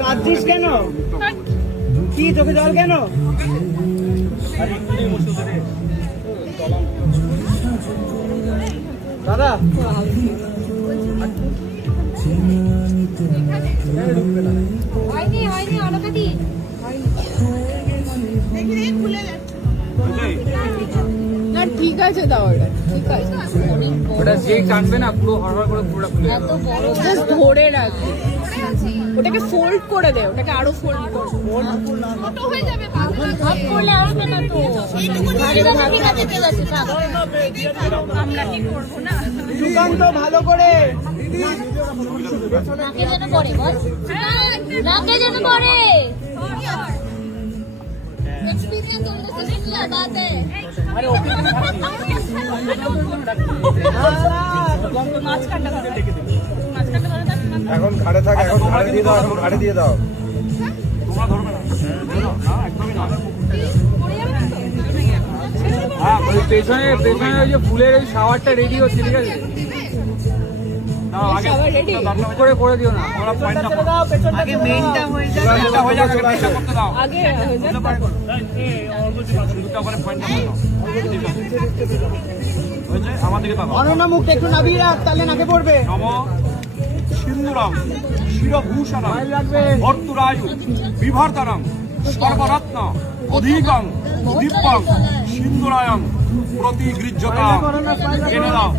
কাঁদছিস কেন? কি চোখে জল কেন? দাদা হয়নি হয়নি অলকাদি না ঠিক আছে দাও ওটা ঠিক আছে ওটা যেই টানবে না পুরো হরহর করে পুরোটা খুলে যাবে। এত বড় জাস্ট ধরে রাখবে ওটাকে ফোল্ড করে দে ওটাকে আরো ফোল্ড কর ছোট হয়ে যাবে ভাগ করলে আসবে না তো ঠিক আছে ঠিক আছে আমরা কি করব না সুকান্ত ভালো করে নাকে যেন পড়ে বল নাকে যেন পড়ে एक्सपीरियंस होने से क्या बात है अरे এখন ঘাড়ে থাক, এখন ঘাড়ে দিয়ে দাও, এখন ঘাড়ে দিয়ে দাও। হ্যাঁ ওই পেছনে পেছনে ওই যে ফুলের ওই শাওয়ারটা রেডি হচ্ছে, ঠিক আছে? করে করে দিও না, আগে মেইনটা হয়ে যাবে। आगे हो जाए অনন্যা মুখটা একটু নাবিয়ে রাখ, তাহলে নাকে পড়বে। সিন্দুরাম শিরভূষণম ভর্তুরায়ু বিভর্ধনম সর্বরত্ন অধিকং দিব্যং সিন্দুরায়ং প্রতিগৃহ্যতাম। এনে দাও